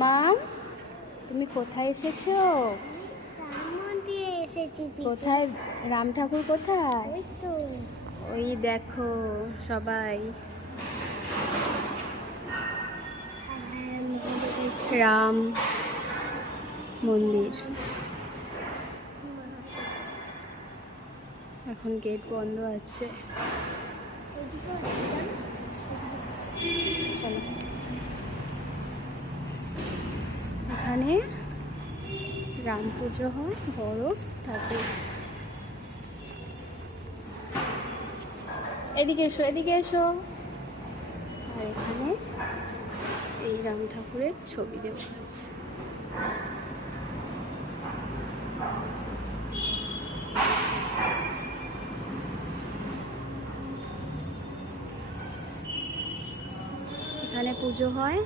মা, তুমি কোথায় এসেছো? কোথায়? রাম ঠাকুর কোথায়? ওই দেখো সবাই রাম মন্দির। এখন গেট বন্ধ আছে। চলো, এখানে রাম পুজো হয়, বড় ঠাকুর। এদিকে এসো, এদিকে এসো। আর এখানে এই রাম ঠাকুরের ছবি দেওয়া আছে। এখানে পুজো হয়।